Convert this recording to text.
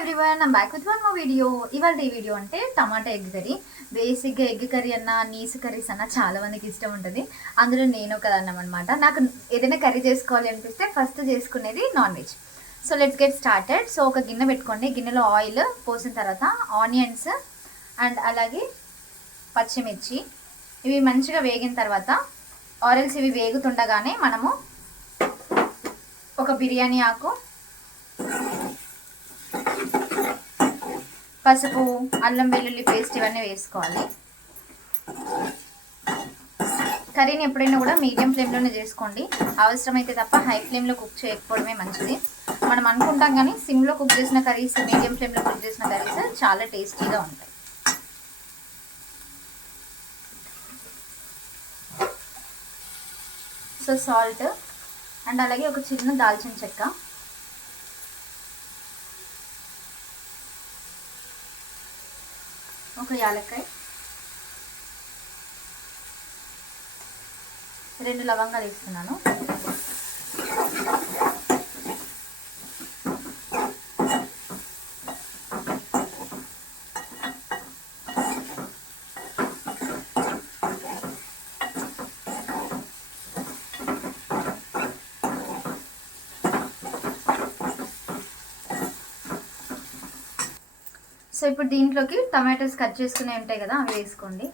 Everyone, I'm back with one more video. ఇవాళ ఈ video అంటే టమాటా ఎగ్ కర్రీ. బేసిక్గా ఎగ్ కర్రీ అన్న, నీసు కర్రీస్ అన్న చాలా మందికి ఇష్టం ఉంటుంది. అందులో నేను ఒకదాన్నం అనమాట. నాకు ఏదైనా కర్రీ చేసుకోవాలి అనిపిస్తే ఫస్ట్ చేసుకునేది non veg. So let's get started. So ఒక గిన్నె పెట్టుకోండి. గిన్నెలో ఆయిల్ పోసిన తర్వాత ఆనియన్స్ అండ్ అలాగే పచ్చిమిర్చి ఇవి మంచిగా వేగిన తర్వాత ఆరెల్స్ ఇవి వేగుతుండగానే మనము ఒక బిర్యానీ ఆకు, పసుపు, అల్లం వెల్లుల్లి పేస్ట్ ఇవన్నీ వేసుకోవాలి. కర్రీని ఎప్పుడైనా కూడా మీడియం ఫ్లేమ్లోనే చేసుకోండి. అవసరమైతే తప్ప హై ఫ్లేమ్లో కుక్ చేయకపోవడమే మంచిది. మనం అనుకుంటాం కానీ సిమ్లో కుక్ చేసిన కర్రీస్, మీడియం ఫ్లేమ్లో కుక్ చేసిన కర్రీస్ చాలా టేస్టీగా ఉంటాయి. సో సాల్ట్ అండ్ అలాగే ఒక చిన్న దాల్చిన చెక్క, ఒక యాలక్కాయ, 2 లవంగాలు వేస్తున్నాను. సో ఇప్పుడు దీంట్లోకి టమాటోస్ కట్ చేసుకునే ఉంటాయి కదా, అవి వేసుకోండి.